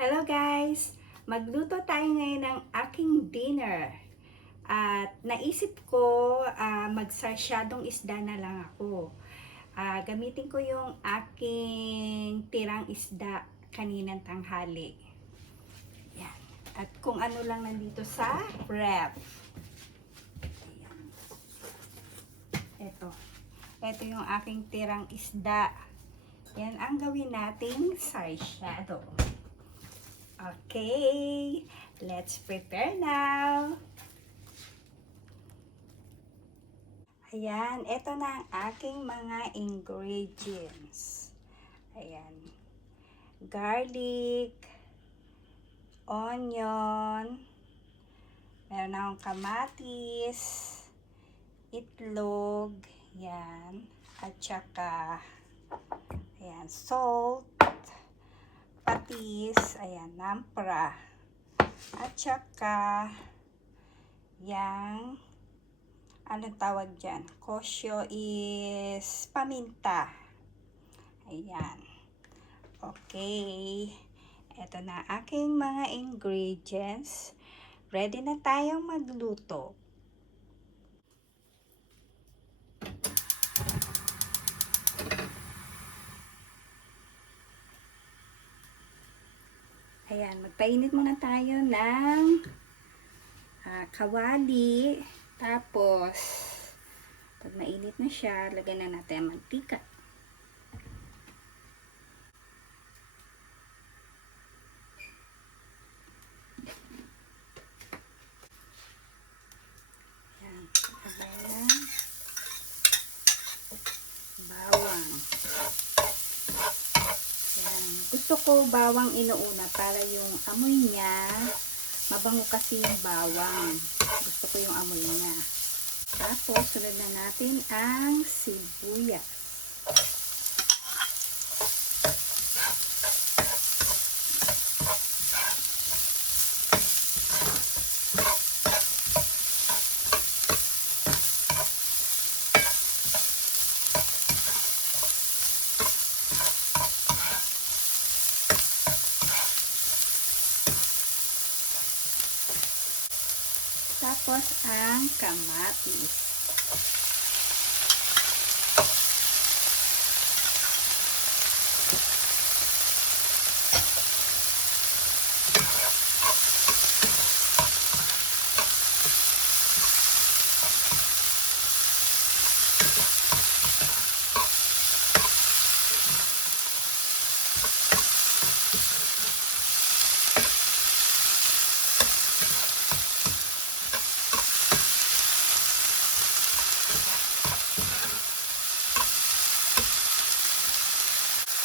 Hello guys! Magluto tayo ngayon ng aking dinner. At naisip ko magsarsyadong isda na lang ako. Gamitin ko yung aking tirang isda kaninang tanghali. Yan. At kung ano lang nandito sa ref. Ito yung aking tirang isda. Yan ang gawin nating sarsyado. Okay, let's prepare now. Ayan, ito na ang aking mga ingredients. Ayan, garlic, onion, meron akong kamatis, itlog, yan, at saka, ayan, salt, patis, ayan, nampra, at saka, yang, anong tawag dyan? Kosyo is paminta. Ayan. Okay. Ito na aking mga ingredients. Ready na tayong magluto. Ayan, magpainit muna tayo ng kawali. Tapos, pag mainit na siya, lagyan na natin ang mantika. Ayan, ayan. Bawang. Ayan. Gusto ko bawang inuuna para yung amoy niya, mabango kasi yung bawang. Gusto ko yung amoy niya. Tapos, sunod na natin ang sibuyas. Tapos, ang kamatis.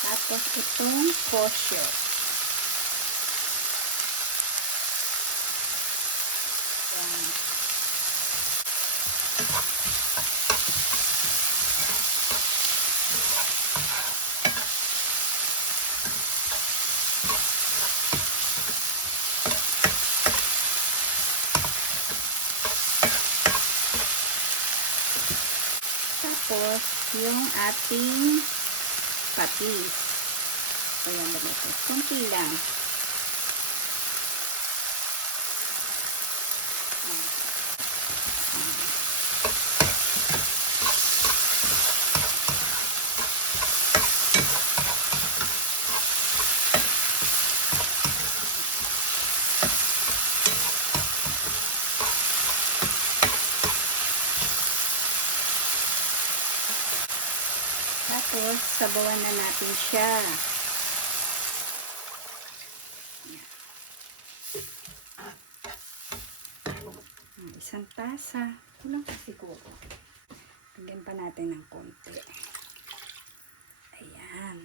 Tapos, itong kosyo. Ayan. Tapos, yung ating patis. Ayan, natin. Kunti lang. Tapos, sabawan na natin siya. Isang tasa. Kulang pa siguro. Lagyan pa natin ng konti. Ayan.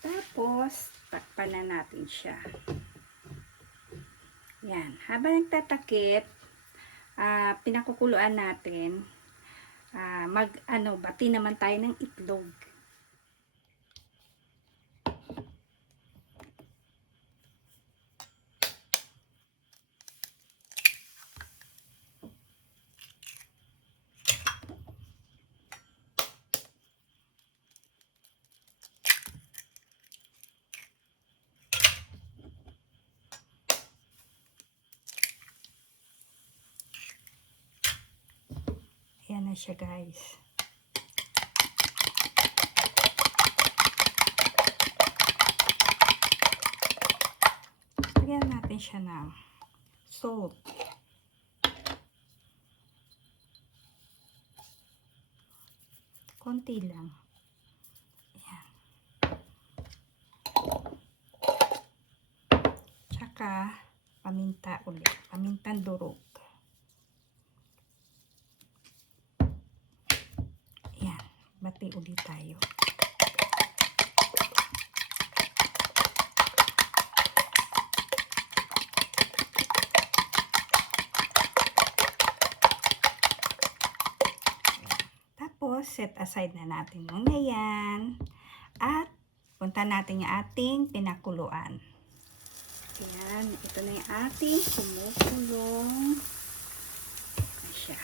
Tapos, takpan na natin siya. Yan. Habang nagtatakip, pinakukuluan natin, bati naman tayo ng itlog. na siya, guys. Lagyan natin siya ng salt. Konti lang. Ayan. Tsaka, paminta ulit. Pamintang durog. Ayan. Bati ulit tayo. Tapos, set aside na natin muna yan. At, punta natin yung ating pinakuluan. Ayan, ito na yung ating kumukulong. Ayan siya.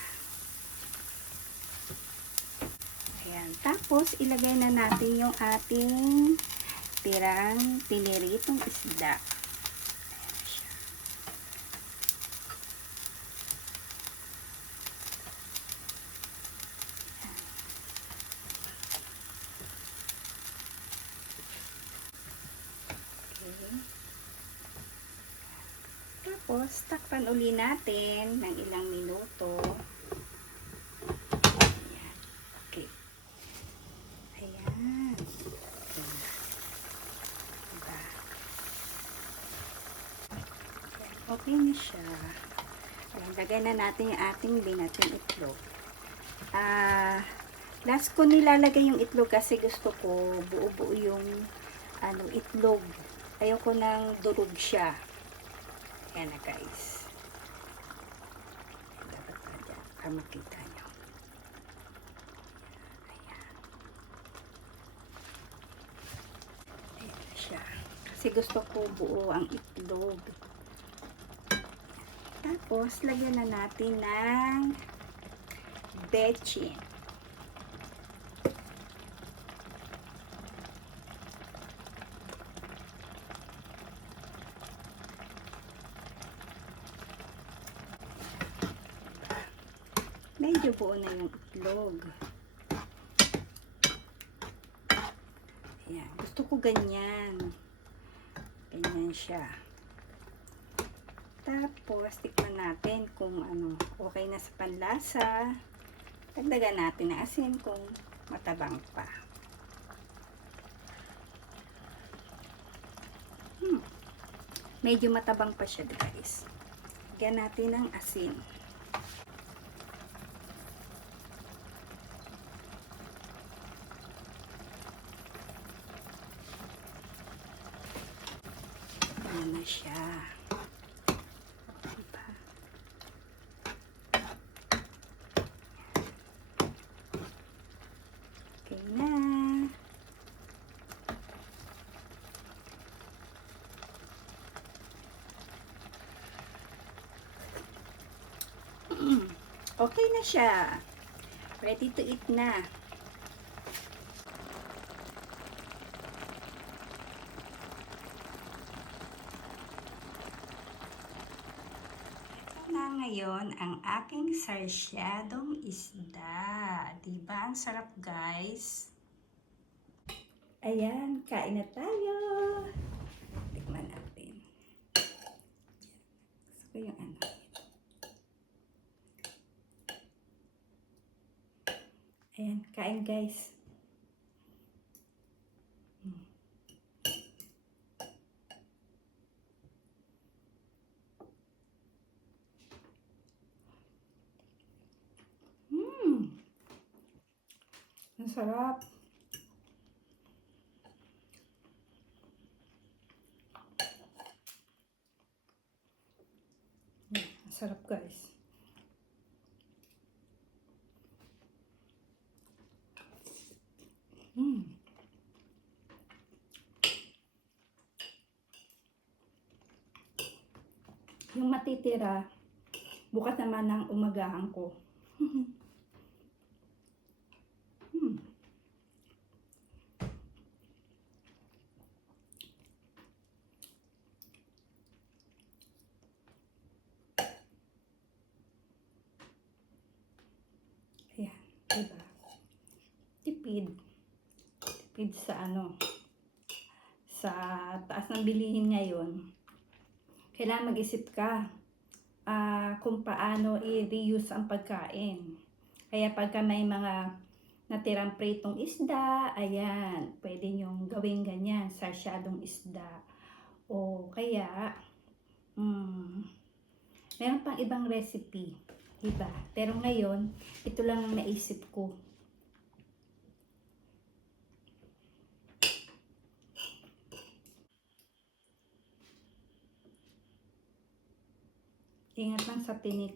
Ayan, tapos, ilagay na natin yung ating tirang piniritong isda. Ayan siya. Tapos, takpan uli natin ng ilang minuto. Ayan. Okay. Ayan. Diba? Ayan. Okay na siya. Ayan. Lagay na natin yung ating binating itlog. Last ko nilalagay yung itlog kasi gusto ko buo-buo yung itlog. Ayoko nang durog siya. Ayan na, guys. Dapat pa dyan. Para makita nyo. Ayan. Ayan na siya. Kasi gusto ko buo ang itlog. Tapos, lagyan na natin ng bechin. Medyo buo na yung itlog. Ayan. Gusto ko ganyan. Ganyan siya. Tapos, tikman natin kung okay na sa panlasa. Dagdagan natin ng asin kung matabang pa. Medyo matabang pa siya, guys. Lagyan natin ng asin. Ayan na siya. Diba? Okay na. Okay na siya. Ready to eat na. Ngayon ang aking sarsyadong isda. Diba? Ang sarap, guys. Ayan, kain na tayo. Tikman natin. Gusto ko yung Ayan, kain, guys. Ang sarap. Ang sarap, guys. Yung matitira, bukas naman ng umagahan ko. Ayan. tipid. Tipid sa sa taas ng bilihin ngayon. Kailangan mag-isip ka kung paano i-reuse ang pagkain. Kaya pagka may mga natirang pritong isda, ayan, pwede nyong gawing ganyan, sarsyadong isda. O kaya, meron pang ibang recipe, diba? Pero ngayon, ito lang ang naisip ko. Ingat lang sa tinik.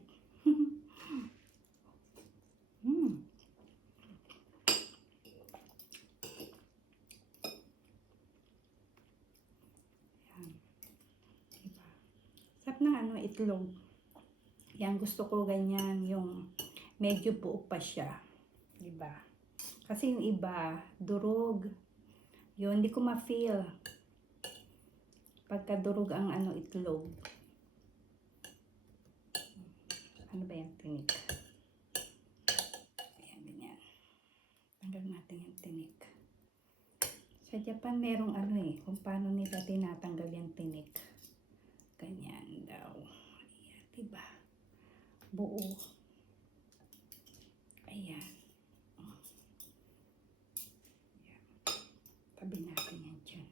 Sarap ng itlog. Yan, gusto ko ganyan, yung medyo buo pa siya. Diba? Kasi yung iba, durog. Yun, hindi ko ma-feel pagka durog ang itlog. Ano ba yung tinik? Ayan, ganyan. Tanggal natin yung tinik. Sa Japan, merong kung paano nila tinatanggal yung tinik. Ganyan daw. Ayan, diba? Buo. Ayan. Ayan. Tabi natin yan dyan.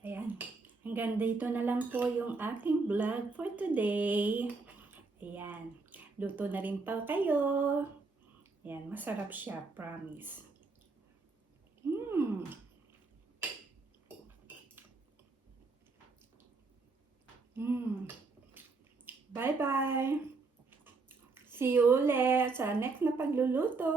Ayan. Hanggang dito na lang po yung aking vlog for today. Ayan. Luto na rin pa kayo. Ayan. Masarap siya. Promise. Bye-bye. See you ulit sa next na pagluluto.